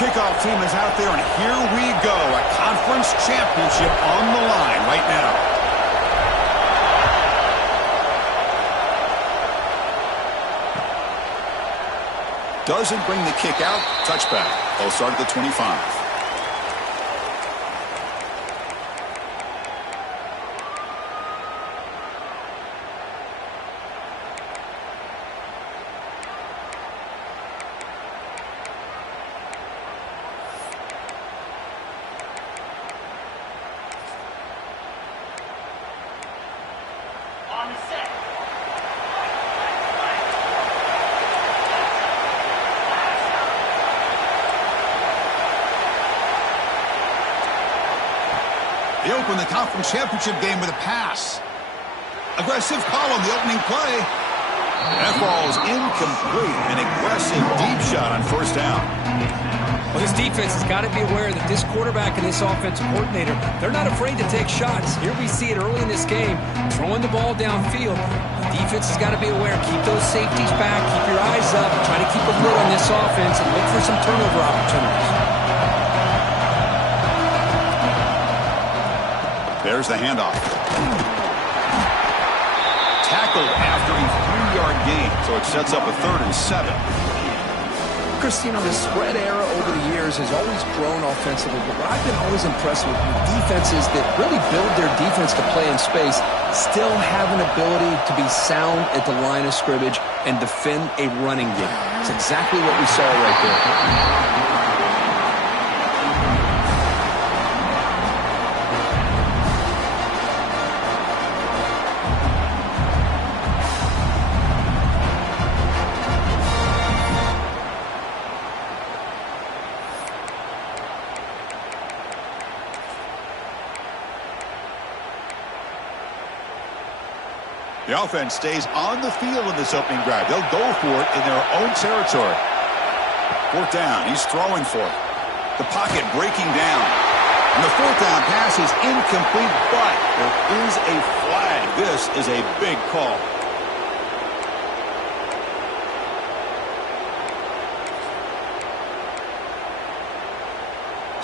kickoff team is out there, and here we go. A conference championship on the line right now. Doesn't bring the kick out. Touchback. They'll start at the 25. They open the conference championship game with a pass. Aggressive call on the opening play. That ball is incomplete. An aggressive deep shot on first down. Well, this defense has got to be aware that this quarterback and this offensive coordinator, they're not afraid to take shots. Here we see it early in this game, throwing the ball downfield. The defense has got to be aware. Keep those safeties back. Keep your eyes up. Try to keep a lid on this offense and look for some turnover opportunities. There's the handoff. Tackled after a 3-yard gain, so it sets up a 3rd and 7. Christine, the spread era over the years has always grown offensively, but what I've been always impressed with defenses that really build their defense to play in space still have an ability to be sound at the line of scrimmage and defend a running game. It's exactly what we saw right there. The offense stays on the field in this opening drive. They'll go for it in their own territory. 4th down. He's throwing for it. The pocket breaking down. And the 4th down pass is incomplete, but there is a flag. This is a big call.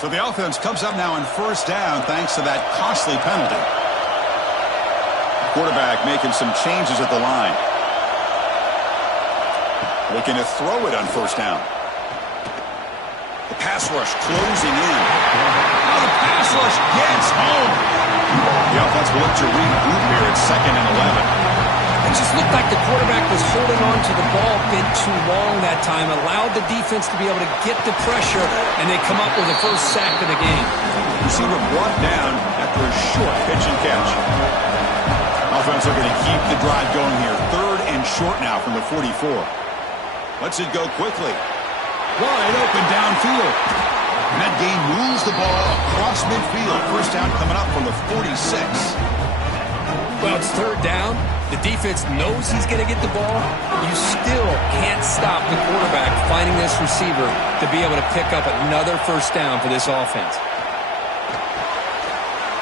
So the offense comes up now on 1st down thanks to that costly penalty. Quarterback making some changes at the line. Looking to throw it on 1st down. The pass rush closing in. Now the pass rush gets home. The offense will look to regroup here at 2nd and 11. It just looked like the quarterback was holding on to the ball a bit too long that time. Allowed the defense to be able to get the pressure, and they come up with the first sack of the game. Receiver brought down after a short pitch and catch. Offense looking to keep the drive going here. 3rd and short now from the 44. Lets it go quickly. Wide open downfield. And that game moves the ball across midfield. 1st down coming up from the 46. Well, it's 3rd down. The defense knows he's going to get the ball. You still can't stop the quarterback finding this receiver to be able to pick up another 1st down for this offense.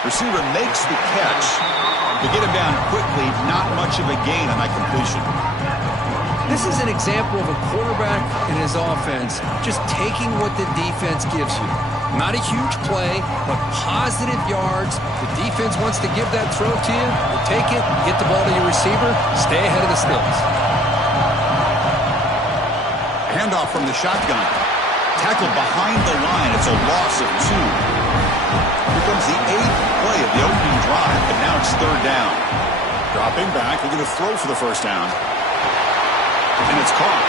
Receiver makes the catch. To get him down quickly, not much of a gain on that completion. This is an example of a quarterback and his offense just taking what the defense gives you. Not a huge play, but positive yards. The defense wants to give that throw to you. You take it, get the ball to your receiver, stay ahead of the sticks. Handoff from the shotgun. Tackled behind the line. It's a loss of 2. Here comes the 8th play of the opening drive, but now it's 3rd down. Dropping back, looking to throw for the 1st down. And it's caught.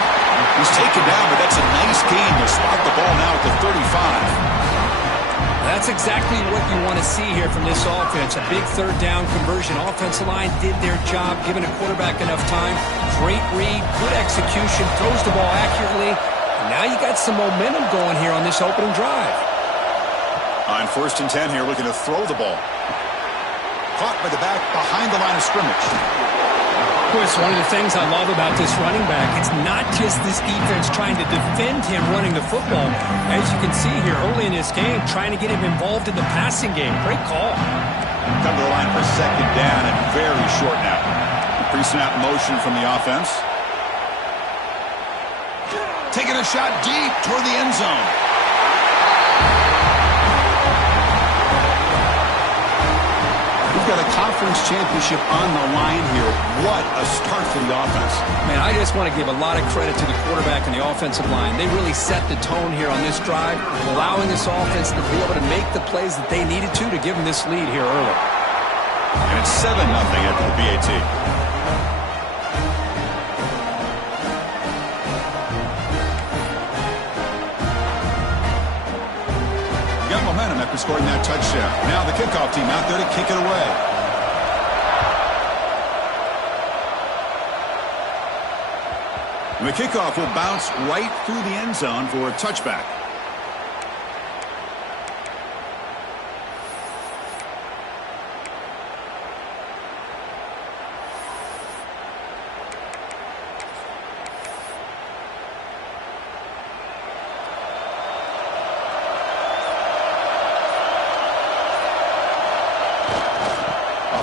He's taken down, but that's a nice gain. They'll spot the ball now at the 35. That's exactly what you want to see here from this offense. A big 3rd down conversion. Offensive line did their job, giving a quarterback enough time. Great read, good execution, throws the ball accurately. And now you got some momentum going here on this opening drive. On 1st and 10 here, looking to throw the ball. Caught by the back behind the line of scrimmage. Of course, one of the things I love about this running back, it's not just this defense trying to defend him running the football. As you can see here early in this game, trying to get him involved in the passing game. Great call. Come to the line for 2nd down and very short now. Pre-snap motion from the offense. Taking a shot deep toward the end zone. You've got a conference championship on the line here. What a start for the offense. Man, I just want to give a lot of credit to the quarterback and the offensive line. They really set the tone here on this drive, allowing this offense to be able to make the plays that they needed to give them this lead here early. And it's 7-0 after the BAT. Got momentum after scoring that touchdown. Now the kickoff team out there to kick it away. And the kickoff will bounce right through the end zone for a touchback.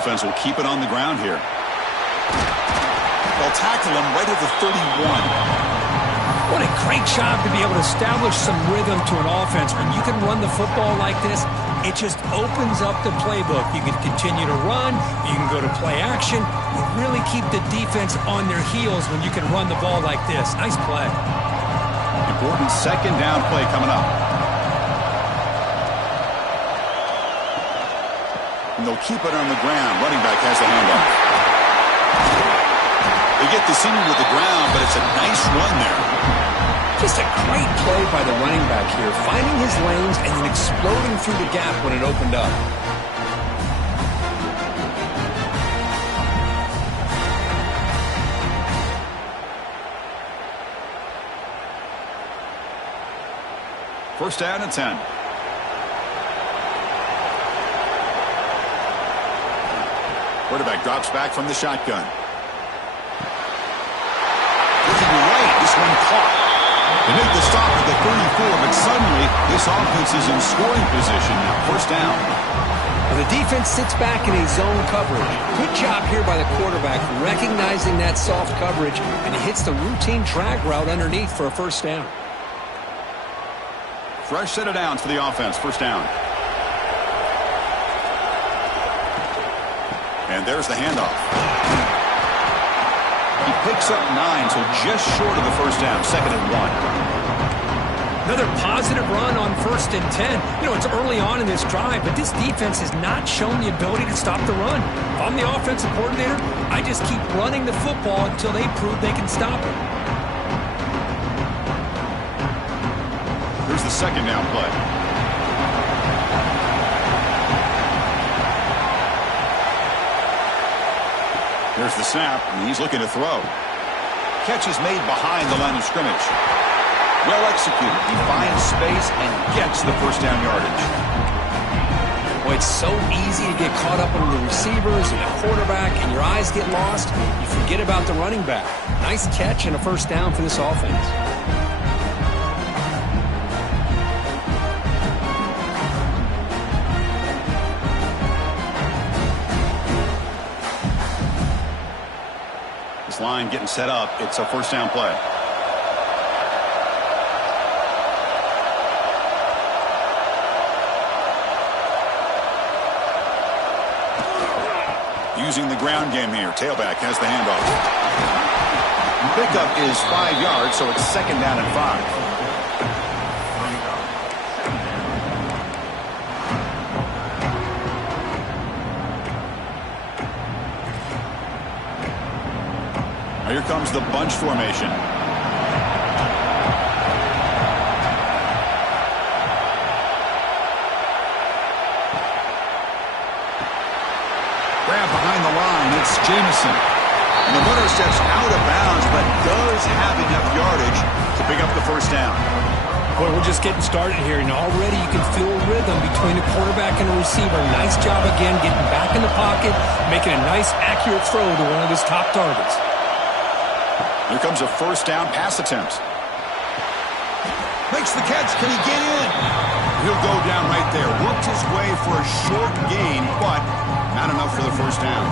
Offense will keep it on the ground here. They'll tackle him right at the 31. What a great job to be able to establish some rhythm to an offense. When you can run the football like this, it just opens up the playbook. You can continue to run. You can go to play action. You really keep the defense on their heels when you can run the ball like this. Nice play. Important second down play coming up. And they'll keep it on the ground. Running back has the handoff. They get the senior to the ground, but it's a nice run there. Just a great play by the running back here, finding his lanes and then exploding through the gap when it opened up. First down and 10. Quarterback drops back from the shotgun. Looking right, this one caught. They make the stop at the 34, but suddenly this offense is in scoring position now. First down. Well, the defense sits back in a zone coverage. Good job here by the quarterback, recognizing that soft coverage, and he hits the routine drag route underneath for a first down. Fresh set of downs for the offense. First down. And there's the handoff. He picks up 9, so just short of the first down. Second and 1. Another positive run on 1st and 10. You know, it's early on in this drive, but this defense has not shown the ability to stop the run. If I'm the offensive coordinator, I just keep running the football until they prove they can stop it. Here's the second down play. There's the snap, and he's looking to throw. Catch is made behind the line of scrimmage. Well executed. He finds space and gets the first down yardage. Boy, it's so easy to get caught up on the receivers and the quarterback, and your eyes get lost. You forget about the running back. Nice catch and a first down for this offense. Line getting set up. It's a first down play. Using the ground game here. Tailback has the handoff. Pickup is 5 yards, so it's second down and 5. Here comes the bunch formation. Grab behind the line. It's Jamison. And the runner steps out of bounds, but does have enough yardage to pick up the first down. Boy, we're just getting started here, and already you can feel a rhythm between the quarterback and the receiver. Nice job again getting back in the pocket, making a nice, accurate throw to one of his top targets. Here comes a first down pass attempt. Makes the catch. Can he get in? He'll go down right there. Worked his way for a short gain, but not enough for the first down.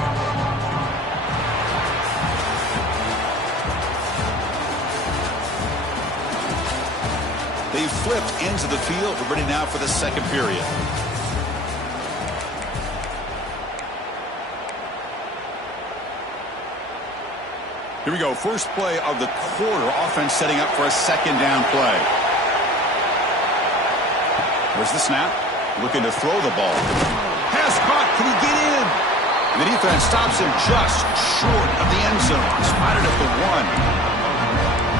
They flipped into the field. We're ready now for the second period. Here we go. First play of the quarter. Offense setting up for a second down play. There's the snap. Looking to throw the ball. Pass caught. Can he get in? And the defense stops him just short of the end zone. Spotted at the 1.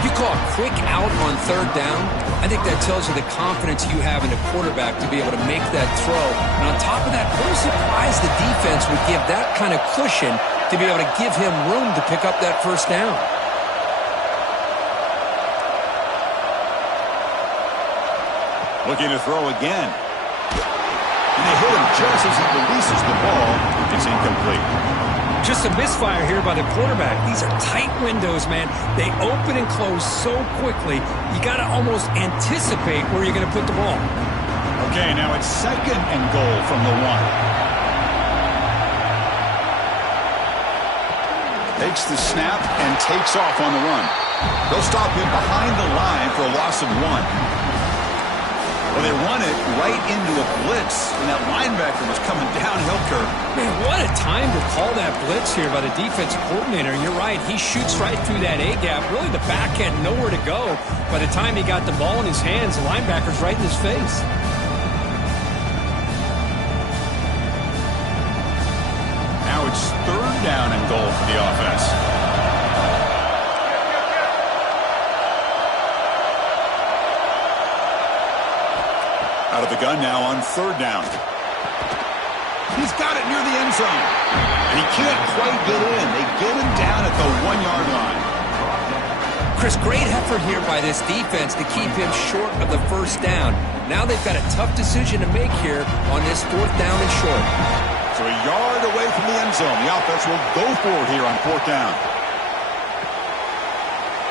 You call a quick out on third down, I think that tells you the confidence you have in a quarterback to be able to make that throw. And on top of that, pretty surprised the defense would give that kind of cushion to be able to give him room to pick up that first down. Looking to throw again. And they hit him just as he releases the ball. It's incomplete. Just a misfire here by the quarterback. These are tight windows, man. They open and close so quickly, you got to almost anticipate where you're going to put the ball. Okay, now it's second and goal from the 1. Takes the snap and takes off on the run. They'll stop him behind the line for a loss of 1. Well, they run it right into a blitz, and that linebacker was coming downhill curve. Man, what a time to call that blitz here by the defensive coordinator. And you're right, he shoots right through that A-gap. Really, the back had nowhere to go. By the time he got the ball in his hands, the linebacker's right in his face. Now it's third down and goal for the offense. Out of the gun now on third down. He's got it near the end zone. And he can't quite get in. They get him down at the 1-yard line. Chris, great effort here by this defense to keep him short of the first down. Now they've got a tough decision to make here on this fourth down and short. So a yard away from the end zone. The offense will go for it here on fourth down.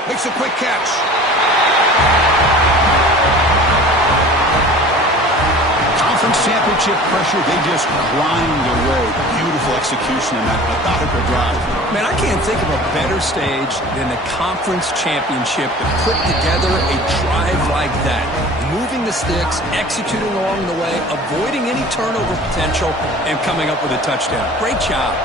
Makes a quick catch. Conference championship pressure, they just grind away. Beautiful execution in that methodical drive. Man, I can't think of a better stage than the conference championship to put together a drive like that. Moving the sticks, executing along the way, avoiding any turnover potential, and coming up with a touchdown. Great job.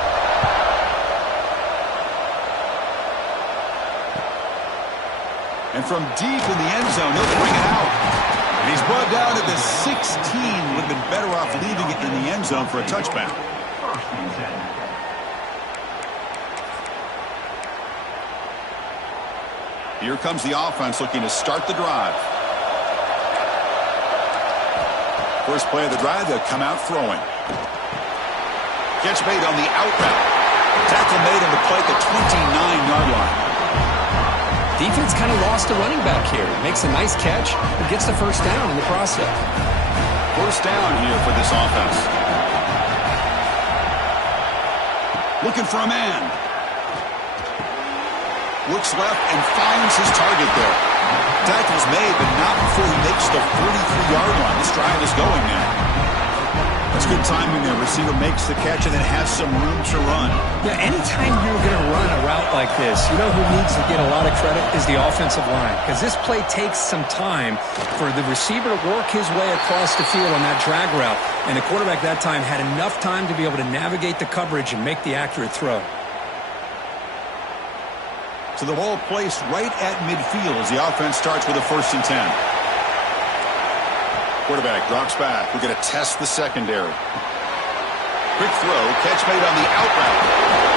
And from deep in the end zone, he'll bring it out. And he's brought down to the 16. Would have been better off leaving it in the end zone for a touchdown. Here comes the offense looking to start the drive. First play of the drive, they'll come out throwing. Catch made on the out route. Tackle made on the play at the 29-yard line. Defense kind of lost a running back here. Makes a nice catch and gets the first down in the process. First down here for this offense. Looking for a man. Looks left and finds his target there. Tackle's made, but not before he makes the 43-yard line. This drive is going now. That's good timing there. Receiver makes the catch and then has some room to run. Yeah, anytime you're going to run a route like this, you know who needs to get a lot of credit is the offensive line. Because this play takes some time for the receiver to work his way across the field on that drag route. And the quarterback that time had enough time to be able to navigate the coverage and make the accurate throw. So the ball placed right at midfield as the offense starts with a 1st and 10. Quarterback drops back. We're going to test the secondary. Quick throw. Catch made on the out route.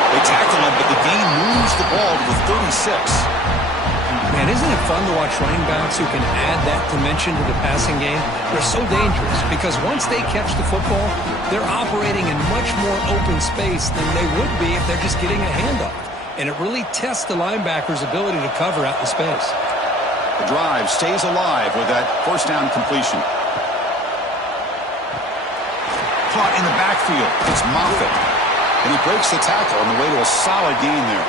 They tackle him, but the gain moves the ball to the 36. Man, isn't it fun to watch running backs who can add that dimension to the passing game? They're so dangerous because once they catch the football, they're operating in much more open space than they would be if they're just getting a handoff. And it really tests the linebacker's ability to cover out the space. The drive stays alive with that first down completion. Caught in the backfield. It's Moffitt. And he breaks the tackle on the way to a solid gain there.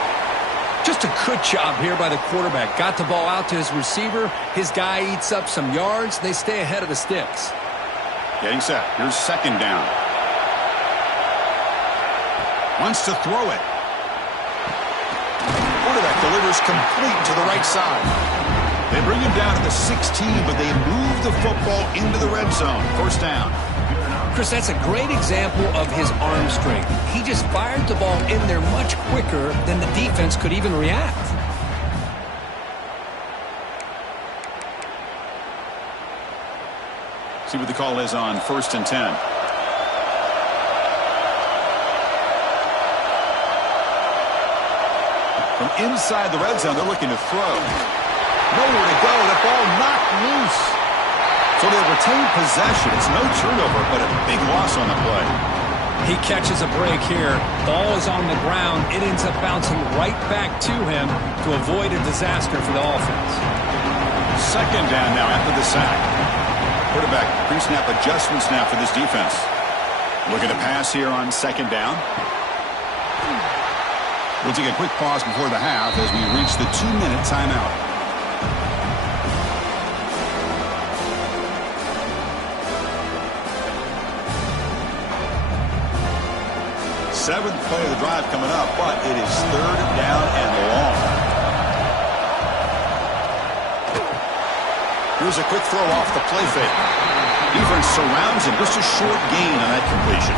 Just a good job here by the quarterback. Got the ball out to his receiver. His guy eats up some yards. They stay ahead of the sticks. Getting set. Here's second down. Wants to throw it. Quarterback delivers complete to the right side. They bring him down to the 16, but they move the football into the red zone. First down. Chris, that's a great example of his arm strength. He just fired the ball in there much quicker than the defense could even react. See what the call is on 1st and 10. From inside the red zone, they're looking to throw. Nowhere to go. The ball knocked loose. So they retain possession. It's no turnover, but a big loss on the play. He catches a break here. Ball is on the ground. It ends up bouncing right back to him to avoid a disaster for the offense. 2nd down now after the sack. Quarterback pre-snap adjustment snap for this defense. Looking to pass here on 2nd down. We'll take a quick pause before the half as we reach the 2-minute timeout. 7th play of the drive coming up, but it is 3rd down and long. Here's a quick throw off the play fake. Defense surrounds him. Just a short gain on that completion.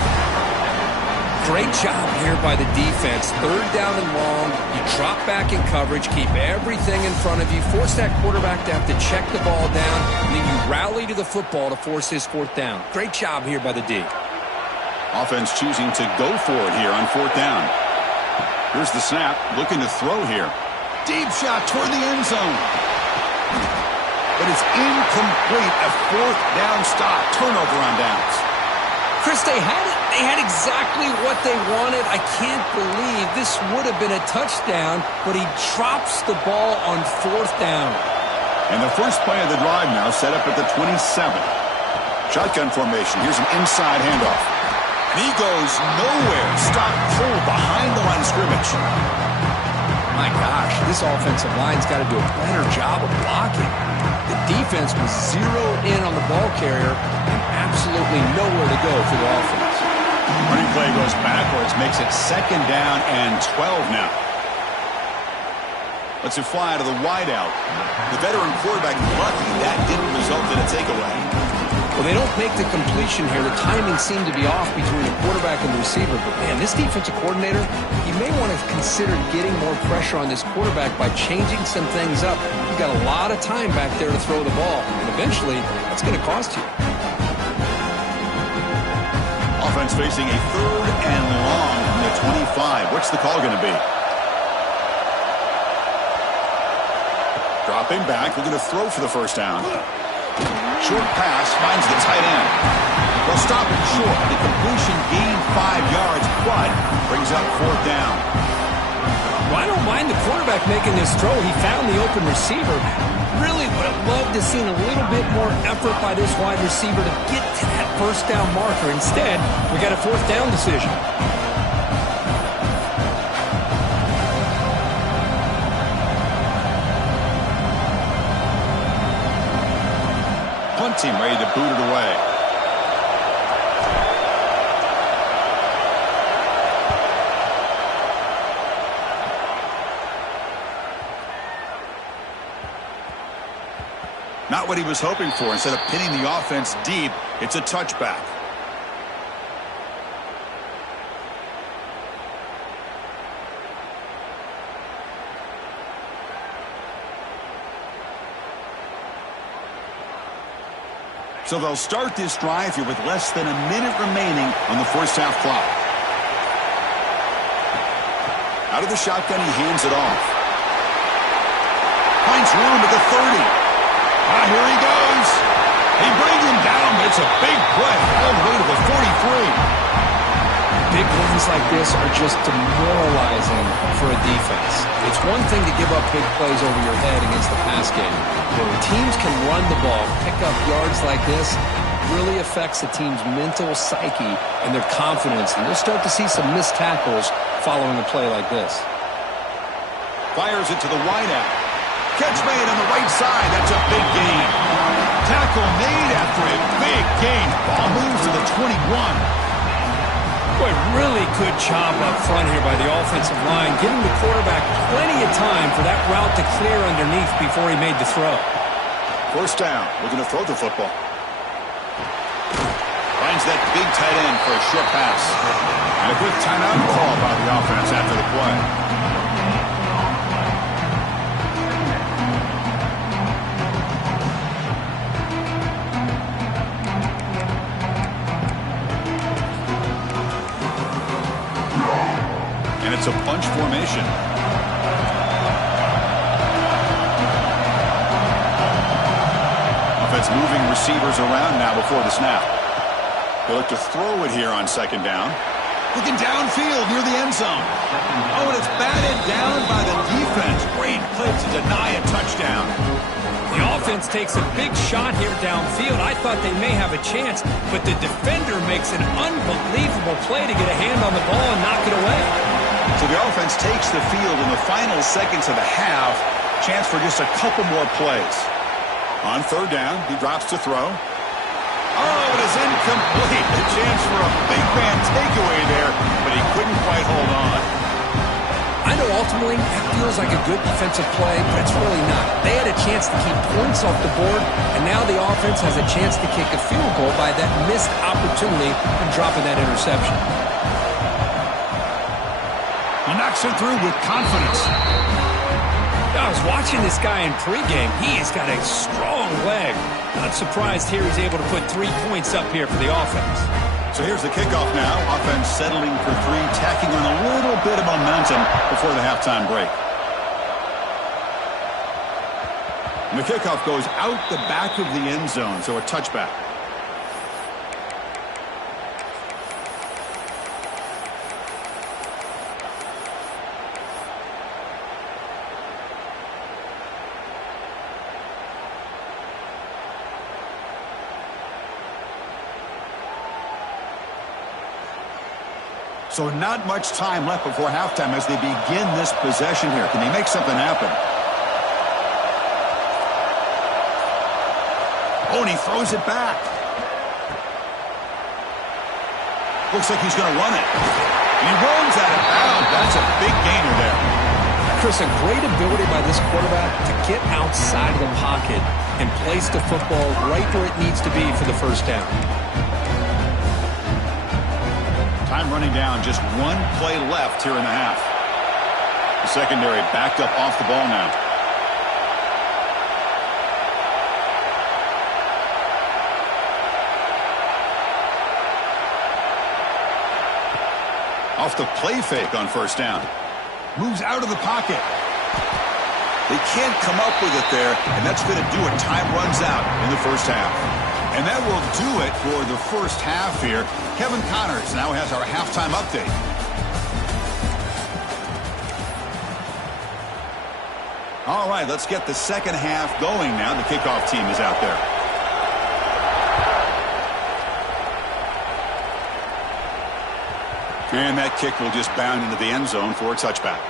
Great job here by the defense. 3rd down and long. You drop back in coverage, keep everything in front of you, force that quarterback to have to check the ball down, and then you rally to the football to force his 4th down. Great job here by the D. Offense choosing to go for it here on 4th down. Here's the snap, looking to throw here. Deep shot toward the end zone. But it's incomplete. A 4th down stop. Turnover on downs. Chris, they had it. They had exactly what they wanted. I can't believe this would have been a touchdown, but he drops the ball on 4th down. And the first play of the drive now set up at the 27. Shotgun formation. Here's an inside handoff. And he goes nowhere. Stopped cold behind the line of scrimmage. My gosh, this offensive line's got to do a better job of blocking. The defense was zeroed in on the ball carrier and absolutely nowhere to go for the offense. Running play goes backwards, makes it 2nd down and 12 now. Let's it fly to the wideout. The veteran quarterback lucky that didn't result in a takeaway. Well, they don't make the completion here. The timing seemed to be off between the quarterback and the receiver. But, man, this defensive coordinator, you may want to consider getting more pressure on this quarterback by changing some things up. You've got a lot of time back there to throw the ball. And eventually, that's going to cost you. Offense facing a 3rd and long from the 25. What's the call going to be? Dropping back, looking to throw for the 1st down. Short pass finds the tight end. They'll stop it short. The completion gained 5 yards, but brings up 4th down. Well, I don't mind the quarterback making this throw. He found the open receiver. Really would have loved to seen a little bit more effort by this wide receiver to get to that 1st down marker. Instead, we got a 4th down decision. Punt team ready to boot it away. Not what he was hoping for. Instead of pinning the offense deep, it's a touchback. So they'll start this drive here with less than a minute remaining on the 1st half clock. Out of the shotgun, he hands it off. Finds room at the 30. Here he goes. He brings him down, but it's a big play all the way to the 43. Big runs like this are just demoralizing for a defense. It's one thing to give up big plays over your head against the pass game, but when teams can run the ball, pick up yards like this, it really affects the team's mental psyche and their confidence, and you'll start to see some missed tackles following a play like this. Fires it to the wideout. Catch made on the right side. That's a big gain. Tackle made after a big gain. Ball moves to the 21. Boy, really good job up front here by the offensive line, giving the quarterback plenty of time for that route to clear underneath before he made the throw. 1st down. Looking to throw the football. Finds that big tight end for a short pass. And a quick timeout call by the offense after the play. It's a bunch formation. Offense moving receivers around now before the snap. They look to throw it here on second down. Looking downfield near the end zone. Oh, and it's batted down by the defense. Great play to deny a touchdown. The offense takes a big shot here downfield. I thought they may have a chance, but the defender makes an unbelievable play to get a hand on the ball and knock it away. So the offense takes the field in the final seconds of the half. Chance for just a couple more plays. On third down, he drops to throw. Oh, it is incomplete. A chance for a big man takeaway there, but he couldn't quite hold on. I know ultimately that feels like a good defensive play, but it's really not. They had a chance to keep points off the board, and now the offense has a chance to kick a field goal by that missed opportunity and dropping that interception. He knocks it through with confidence. I was watching this guy in pregame. He has got a strong leg. Not surprised here he's able to put 3 points up here for the offense. So here's the kickoff now. Offense settling for three, tacking on a little bit of momentum before the halftime break. And the kickoff goes out the back of the end zone, so a touchback. So not much time left before halftime as they begin this possession here. Can they make something happen? Oh, and he throws it back. Looks like he's going to run it. And he runs out of bounds. That's a big gainer there. Chris, a great ability by this quarterback to get outside of the pocket and place the football right where it needs to be for the first down. Time running down, just one play left here in the half. The secondary backed up off the ball now. Off the play fake on first down. Moves out of the pocket. They can't come up with it there, and that's going to do it. Time runs out in the first half. And that will do it for the first half here. Kevin Connors now has our halftime update. All right, let's get the second half going now. The kickoff team is out there. And that kick will just bound into the end zone for a touchback.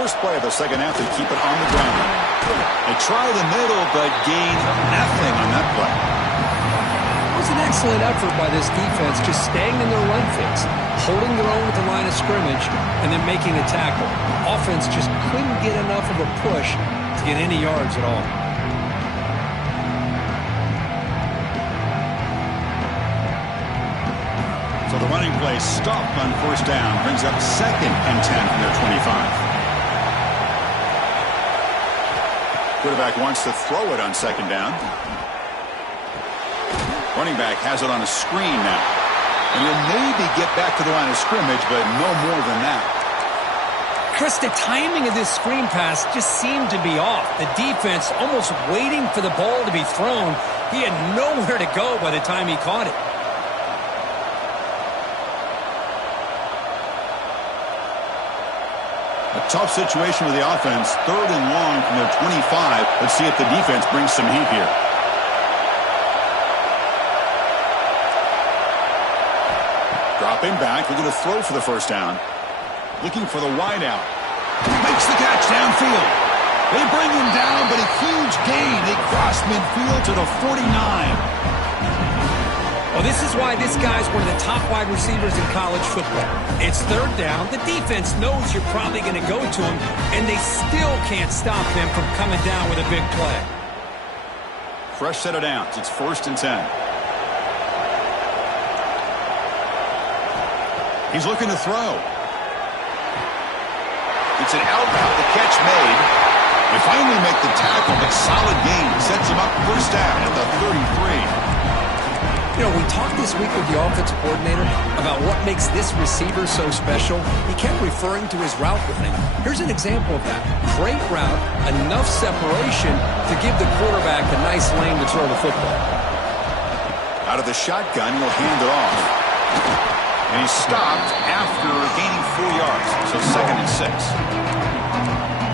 First play of the second half, they keep it on the ground. They try the middle, but gain nothing on that play. It was an excellent effort by this defense, just staying in their run fits, holding their own at the line of scrimmage, and then making a tackle. Offense just couldn't get enough of a push to get any yards at all. So the running play stopped on first down, brings up 2nd and 10 from their 25. Quarterback wants to throw it on second down. Running back has it on a screen now. And he'll maybe get back to the line of scrimmage, but no more than that. Chris, the timing of this screen pass just seemed to be off. The defense almost waiting for the ball to be thrown. He had nowhere to go by the time he caught it. A tough situation with the offense. 3rd and long from their 25. Let's see if the defense brings some heat here. Dropping back. We're going to throw for the first down. Looking for the wide out. Makes the catch downfield. They bring him down, but a huge gain. They cross midfield to the 49. Well, this is why this guy's one of the top wide receivers in college football. It's third down. The defense knows you're probably going to go to him, and they still can't stop him from coming down with a big play. Fresh set of downs. It's 1st and 10. He's looking to throw. It's an out route. The catch made. They finally make the tackle, but solid gain sets him up first down at the 33. You know, we talked this week with the offensive coordinator about what makes this receiver so special. He kept referring to his route running. Here's an example of that. Great route, enough separation to give the quarterback a nice lane to throw the football. Out of the shotgun, he'll hand it off. And he's stopped after gaining 4 yards, so 2nd and 6.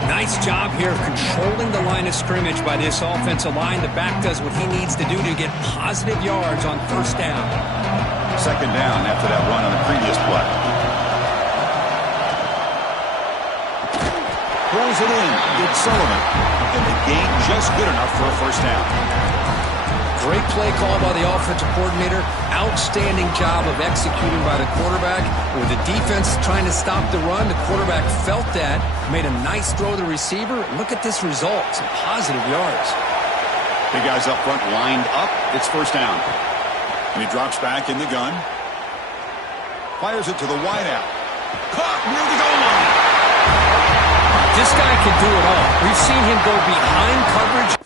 Nice job here of controlling the line of scrimmage by this offensive line. The back does what he needs to do to get positive yards on first down. 2nd down after that run on the previous play. Pulls it in. It's Sullivan. And the gain just good enough for a first down. Great play call by the offensive coordinator. Outstanding job of executing by the quarterback. With the defense trying to stop the run, the quarterback felt that, made a nice throw to the receiver. Look at this result. Some positive yards. Big guys up front lined up. It's first down. And he drops back in the gun. Fires it to the wide out. Caught near the goal line. This guy can do it all. We've seen him go behind coverage.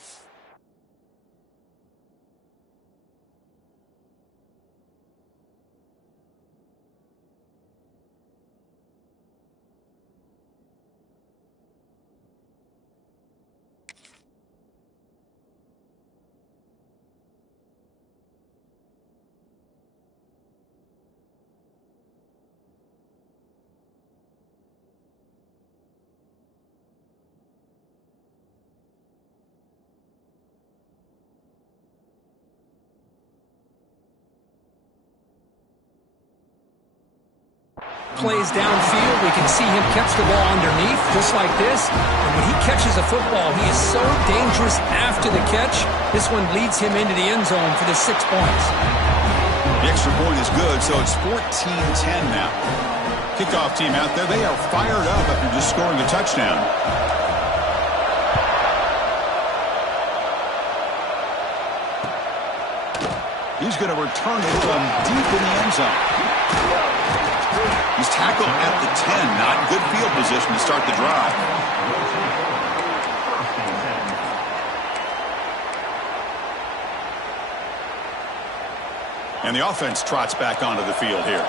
Plays downfield. We can see him catch the ball underneath, just like this. And when he catches a football, he is so dangerous after the catch. This one leads him into the end zone for the 6 points. The extra point is good, so it's 14-10 now. Kickoff team out there, they are fired up after just scoring a touchdown. He's going to return it from deep in the end zone. He's tackled at the 10. Not good field position to start the drive. And the offense trots back onto the field here.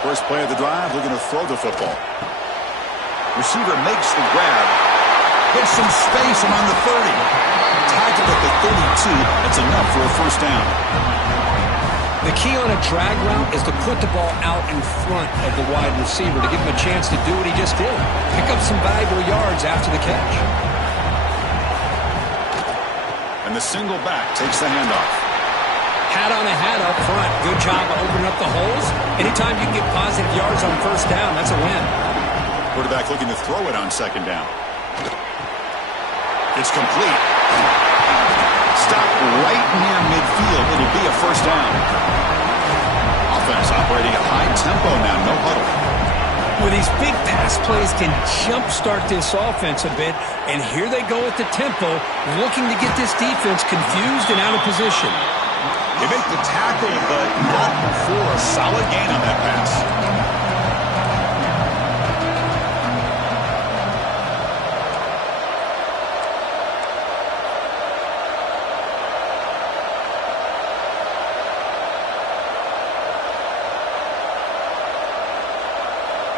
First play of the drive, looking to throw the football. Receiver makes the grab. Gets some space around the 30. Tackled at the 32. That's enough for a first down. The key on a drag route is to put the ball out in front of the wide receiver to give him a chance to do what he just did. Pick up some valuable yards after the catch. And the single back takes the handoff. Hat on a hat up front. Good job of opening up the holes. Anytime you can get positive yards on first down, that's a win. Quarterback looking to throw it on 2nd down. It's complete. Stop right near midfield. It'll be a first down. Offense operating at high tempo now. No huddle. Well, these big pass plays can jumpstart this offense a bit. And here they go at the tempo, looking to get this defense confused and out of position. They make the tackle, but not for a solid gain on that pass.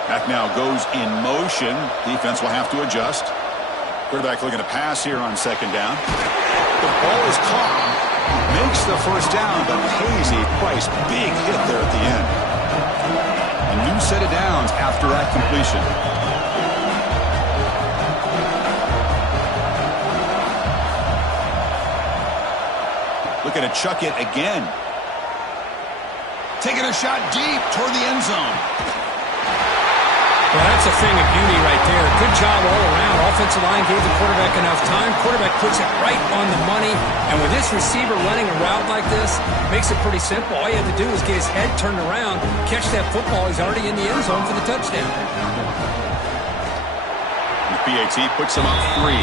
Back now goes in motion. Defense will have to adjust. Quarterback looking to pass here on 2nd down. The ball is caught. Makes the first down, but pays a price. Big hit there at the end. A new set of downs after that completion. Looking to chuck it again. taking a shot deep toward the end zone. Well, that's a thing of beauty right there. Good job all around. Offensive line gave the quarterback enough time. Quarterback puts it right on the money. And with this receiver running a route like this, makes it pretty simple. All you have to do is get his head turned around, catch that football. He's already in the end zone for the touchdown. The PAT puts him up 3.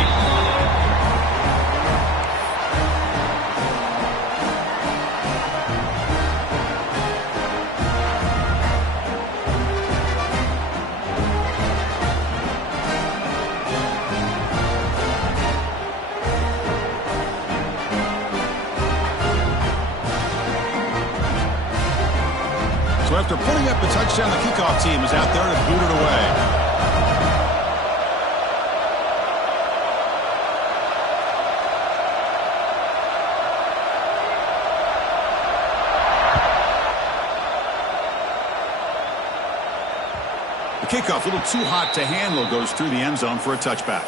So after putting up the touchdown, the kickoff team is out there to boot it away. The kickoff, a little too hot to handle, goes through the end zone for a touchback.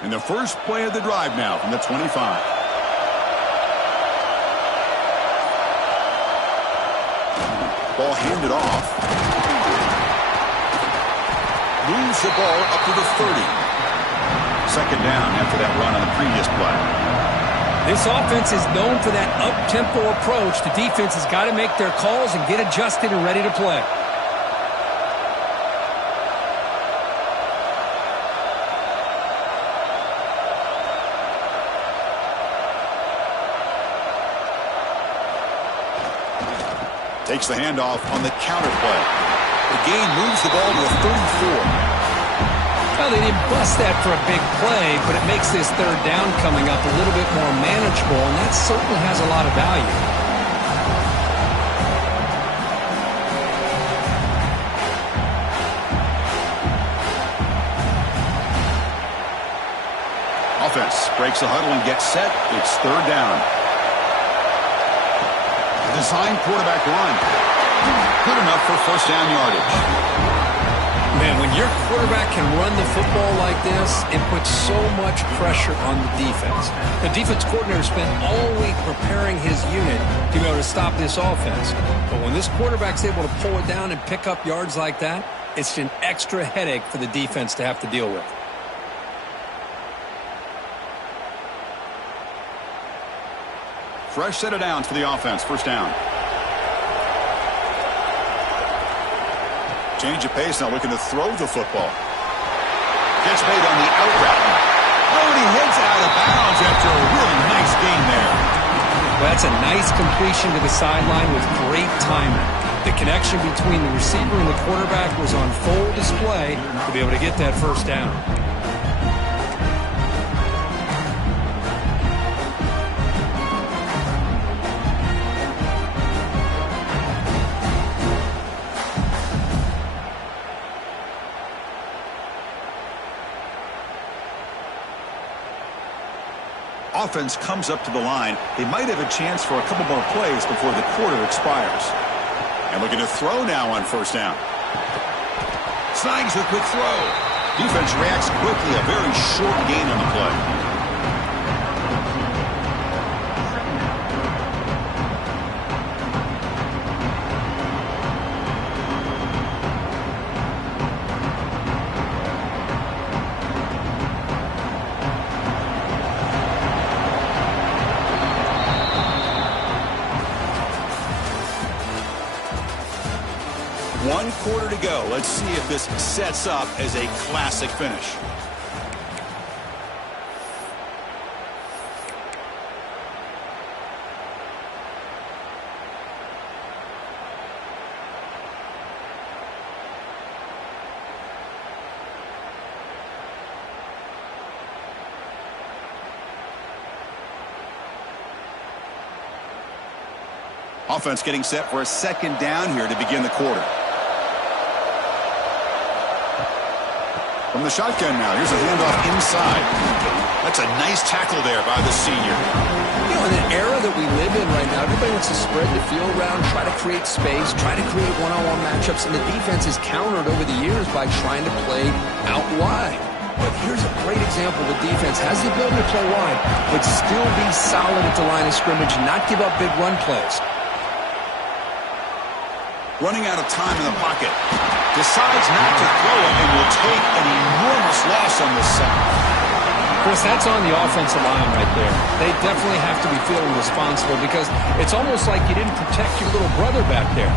And the first play of the drive now from the 25. Ball handed off. Moves the ball up to the 30. Second down after that run on the previous play. This offense is known for that up-tempo approach. The defense has got to make their calls and get adjusted and ready to play. Takes the handoff on the counter play. The gain moves the ball to the 34. Well, they didn't bust that for a big play, but it makes this third down coming up a little bit more manageable, and that certainly has a lot of value. Offense breaks the huddle and gets set. It's third down. Design quarterback run. Good enough for first down yardage. Man, when your quarterback can run the football like this, it puts so much pressure on the defense. The defense coordinator spent all week preparing his unit to be able to stop this offense. But when this quarterback's able to pull it down and pick up yards like that, it's an extra headache for the defense to have to deal with. Fresh set of downs for the offense. First down. Change of pace now, looking to throw the football. Catch made on the out route. Oh, and he heads out of bounds after a really nice gain there. Well, that's a nice completion to the sideline with great timing. The connection between the receiver and the quarterback was on full display to be able to get that first down. Offense comes up to the line. They might have a chance for a couple more plays before the quarter expires. And looking to throw now on first down. Snags a quick throw. Defense reacts quickly. A very short gain on the play. One quarter to go. Let's see if this sets up as a classic finish. Offense getting set for a second down here to begin the quarter. From the shotgun now, here's a handoff inside. That's a nice tackle there by the senior. You know, in an era that we live in right now, everybody wants to spread the field around, try to create space, try to create one-on-one matchups, and the defense is countered over the years by trying to play out wide. But here's a great example of a defense has the ability to play wide, but still be solid at the line of scrimmage and not give up big run plays. Running out of time in the pocket. Decides not to throw it and will take an enormous loss on this sack. Chris, that's on the offensive line right there. They definitely have to be feeling responsible because it's almost like you didn't protect your little brother back there.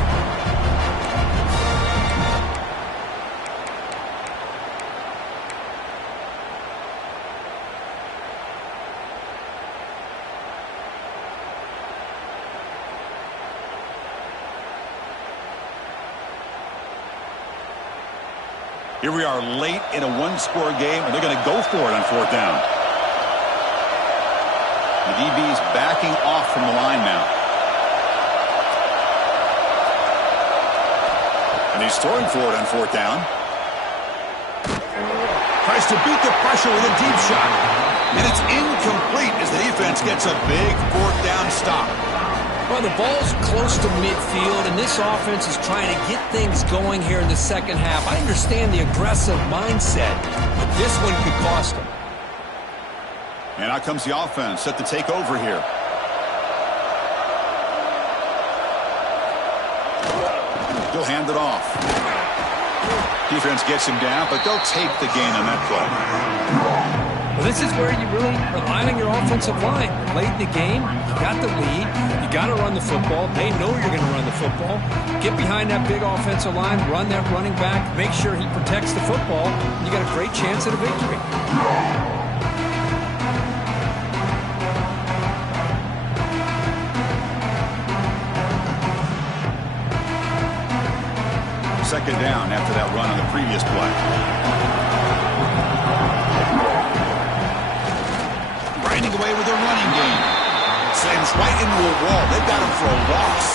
Here we are late in a one-score game, and they're going to go for it on fourth down. The DB's backing off from the line now. And he's throwing for it on fourth down. Tries to beat the pressure with a deep shot. And it's incomplete as the defense gets a big fourth down stop. Well, the ball's close to midfield, and this offense is trying to get things going here in the second half. I understand the aggressive mindset, but this one could cost them. And out comes the offense set to take over here. He'll hand it off. Defense gets him down, but they'll take the gain on that play. Well, this is where you really rely on your offensive line. Late in the game, you got the lead, you got to run the football. They know you're going to run the football. Get behind that big offensive line, run that running back, make sure he protects the football, and you got a great chance at a victory. Second down after that run on the previous play. Grinding away with a running game. Slams right into a wall. They've got him for a loss.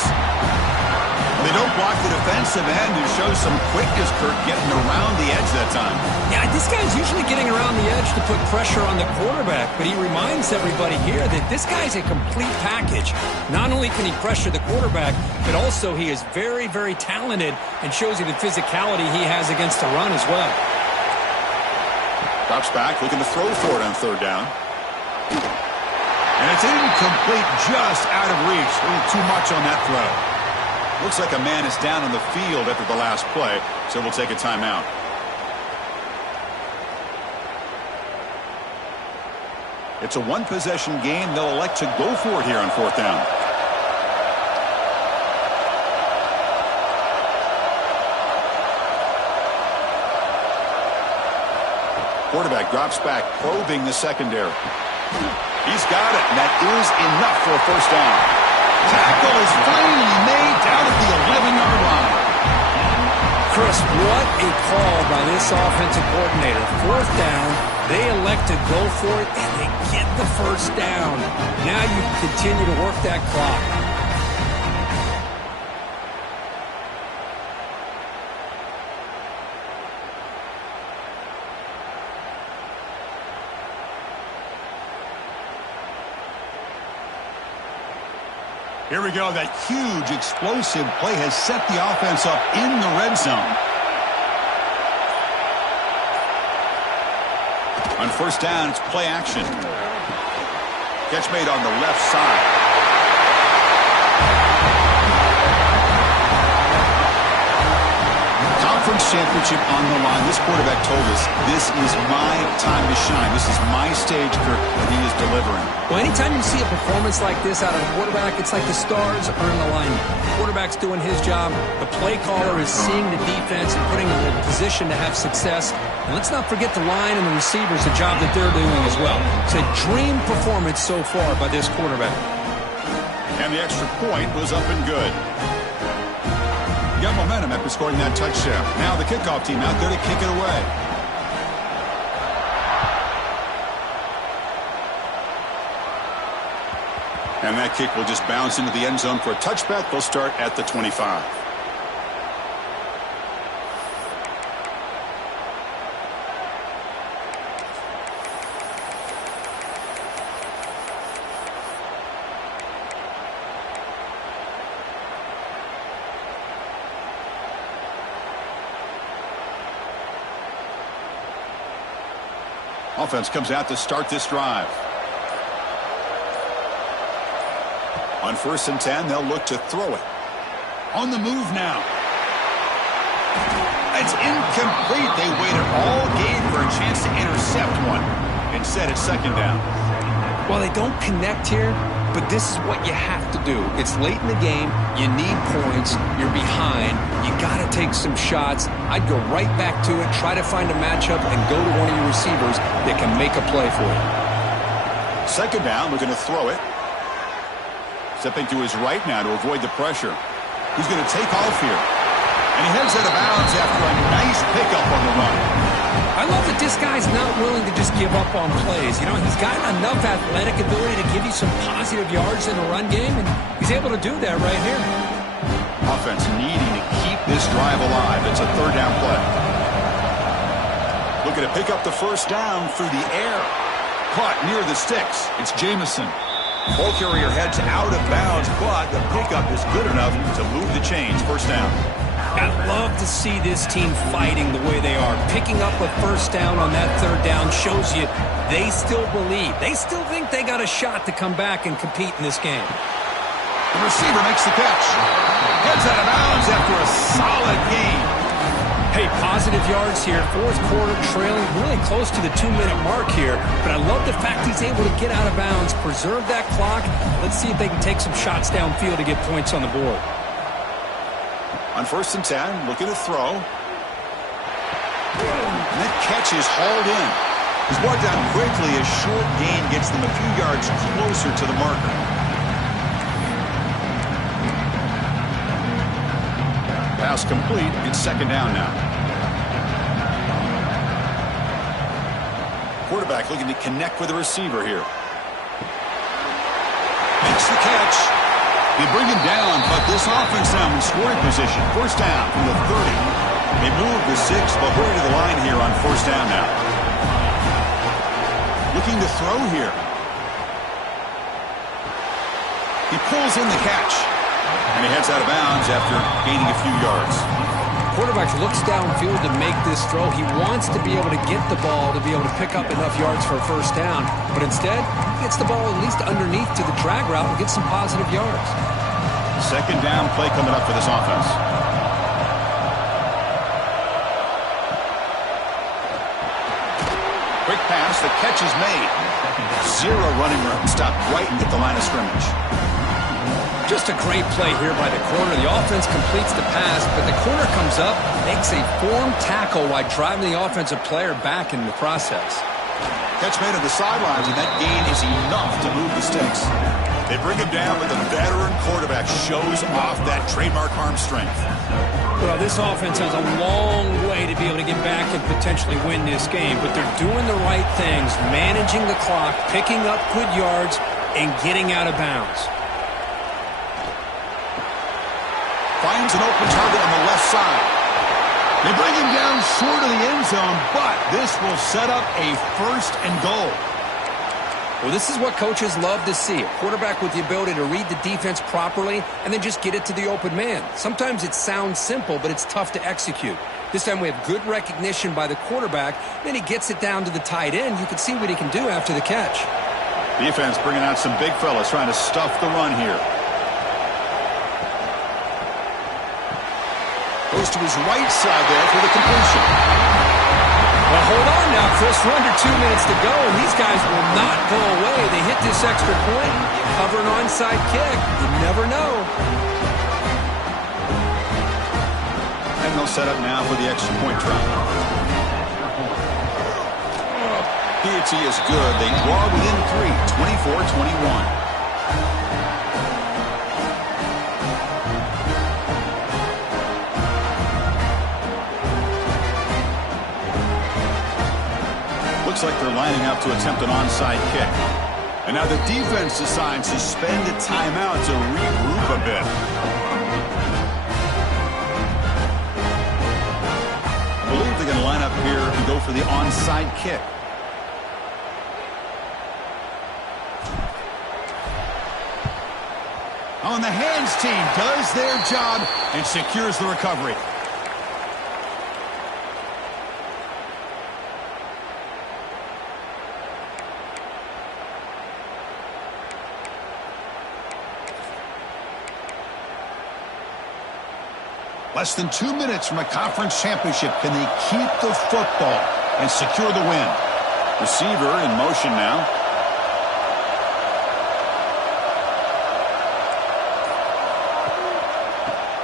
They don't block the defensive end and show some quickness, Kirk, getting around the edge that time. Yeah, this guy's usually getting around the edge to put pressure on the quarterback, but he reminds everybody here that this guy's a complete package. Not only can he pressure the quarterback, but also he is very, very talented and shows you the physicality he has against the run as well. Drops back, looking to throw for it on third down. And it's incomplete, just out of reach. A little too much on that throw. Looks like a man is down on the field after the last play, so we'll take a timeout. It's a one-possession game. They'll elect to go for it here on fourth down. Quarterback drops back, probing the secondary. He's got it, and that is enough for a first down. Tackle is finally made down at the 11-yard line. Chris, what a call by this offensive coordinator. Fourth down, they elect to go for it, and they get the first down. Now you continue to work that clock. Here we go. That huge, explosive play has set the offense up in the red zone. On first down, it's play action. Catch made on the left side. Conference championship on the line. This quarterback told us, this is my time to shine. This is my stage, Kirk, and he is delivering. Well, anytime you see a performance like this out of a quarterback, it's like the stars are in alignment. The quarterback's doing his job. The play caller is seeing the defense and putting them in a position to have success. And let's not forget the line and the receivers, the job that they're doing as well. It's a dream performance so far by this quarterback. And the extra point was up and good. Got momentum after scoring that touchdown. Now the kickoff team out there to kick it away. And that kick will just bounce into the end zone for a touchback. They'll start at the 25. Offense comes out to start this drive. On 1st and 10, they'll look to throw it. On the move now. It's incomplete. They waited all game for a chance to intercept one. Instead, it's 2nd down. Well, they don't connect here, but this is what you have to do. It's late in the game. You need points. You're behind. You got to take some shots. I'd go right back to it, try to find a matchup, and go to one of your receivers that can make a play for you. 2nd down, looking to throw it. Stepping to his right now to avoid the pressure. He's going to take off here. And he heads out of bounds after a nice pickup on the run. I love that this guy's not willing to just give up on plays. You know, he's got enough athletic ability to give you some positive yards in the run game, and he's able to do that right here. Offense needing to keep this drive alive. It's a 3rd down play. Looking to pick up the 1st down through the air. Caught near the sticks. It's Jamison. Ball carrier heads out of bounds, but the pickup is good enough to move the chains. 1st down. I love to see this team fighting the way they are. Picking up a 1st down on that 3rd down shows you they still believe. They still think they got a shot to come back and compete in this game. The receiver makes the catch. Heads out of bounds after a solid gain. Hey, positive yards here. 4th quarter trailing really close to the 2-minute mark here. But I love the fact he's able to get out of bounds, preserve that clock. Let's see if they can take some shots downfield to get points on the board. On 1st and 10, looking to throw. And that catch is hauled in. He's brought down quickly. A short gain gets them a few yards closer to the marker. Pass complete. It's 2nd down now. Quarterback looking to connect with the receiver here. Makes the catch. They bring him down, but this offense now in scoring position. 1st down from the 30. They move the 6, but hurry to the line here on 1st down now. Looking to throw here. He pulls in the catch. And he heads out of bounds after gaining a few yards. Quarterback looks downfield to make this throw. He wants to be able to get the ball to be able to pick up enough yards for a 1st down. But instead, he gets the ball at least underneath to the drag route and gets some positive yards. 2nd down play coming up for this offense. Quick pass. The catch is made. 0 running room. Stopped right at the line of scrimmage. Just a great play here by the corner. The offense completes the pass, but the corner comes up, makes a form tackle while driving the offensive player back in the process. Catch made on the sidelines, and that gain is enough to move the sticks. They bring him down, but the veteran quarterback shows off that trademark arm strength. Well, this offense has a long way to be able to get back and potentially win this game, but they're doing the right things, managing the clock, picking up good yards, and getting out of bounds. Finds an open target on the left side. They bring him down short of the end zone, but this will set up a 1st and goal. Well, this is what coaches love to see. A quarterback with the ability to read the defense properly and then just get it to the open man. Sometimes it sounds simple, but it's tough to execute. This time we have good recognition by the quarterback. Then he gets it down to the tight end. You can see what he can do after the catch. Defense bringing out some big fellas trying to stuff the run here. Goes to his right side there for the completion. Well, hold on now, Chris. We're under 2 minutes to go, and these guys will not go away. They hit this extra point, cover an onside kick. You never know. And they'll set up now for the extra point try. PAT is good. They draw within 3, 24-21. Looks like they're lining up to attempt an onside kick. And now the defense decides to spend a timeout to regroup a bit. I believe they're going to line up here and go for the onside kick. On the hands team does their job and secures the recovery. Less than 2 minutes from a conference championship. Can they keep the football and secure the win? Receiver in motion now.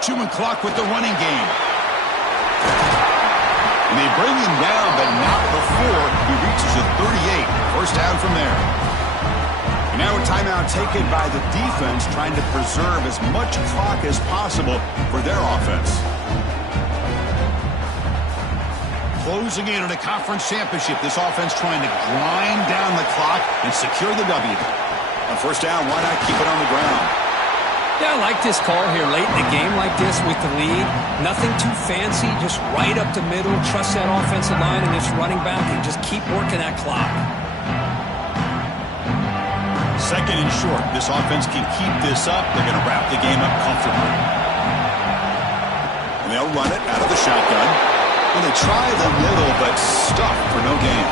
Chewing clock with the running game. And they bring him down, but not before he reaches the 38. First down from there. And now a timeout taken by the defense, trying to preserve as much clock as possible for their offense. Closing in on a conference championship, this offense trying to grind down the clock and secure the W. On first down, why not keep it on the ground? Yeah, I like this call here late in the game like this with the lead. Nothing too fancy, just right up the middle. Trust that offensive line and this running back and just keep working that clock. Second and short. This offense can keep this up. They're going to wrap the game up comfortably. And they'll run it out of the shotgun. And they try the middle, but stuck for no gain.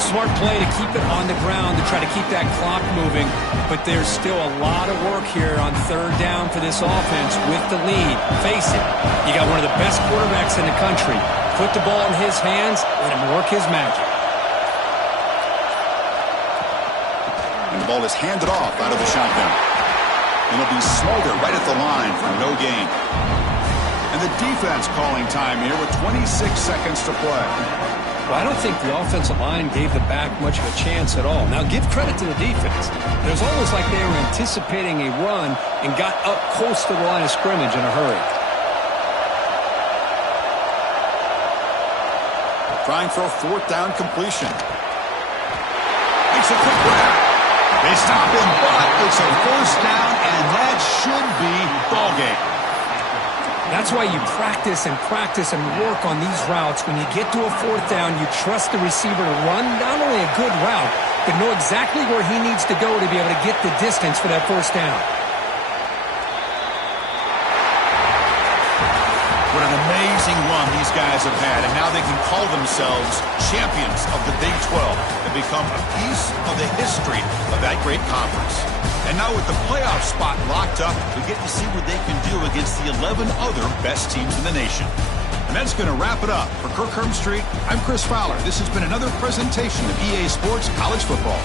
Smart play to keep it on the ground to try to keep that clock moving. But there's still a lot of work here on third down for this offense with the lead. Face it, you got one of the best quarterbacks in the country. Put the ball in his hands, let him work his magic. And the ball is handed off out of the shotgun. And it'll be Smolder right at the line for no gain. And the defense calling time here with 26 seconds to play. Well, I don't think the offensive line gave the back much of a chance at all. Now, give credit to the defense. It was almost like they were anticipating a run and got up close to the line of scrimmage in a hurry. Trying for a fourth down completion. Makes a quick grab. They stop him, but it's a first down, and that should be ball game. That's why you practice and work on these routes. When you get to a fourth down, you trust the receiver to run not only a good route, but know exactly where he needs to go to be able to get the distance for that first down. What an amazing run these guys have had, and now they can call themselves champions of the Big 12 and become a piece of the history of that great conference. And now with the playoff spot locked up, we get to see what they can do against the 11 other best teams in the nation. And that's going to wrap it up. For Kirk Street, I'm Chris Fowler. This has been another presentation of EA Sports College Football.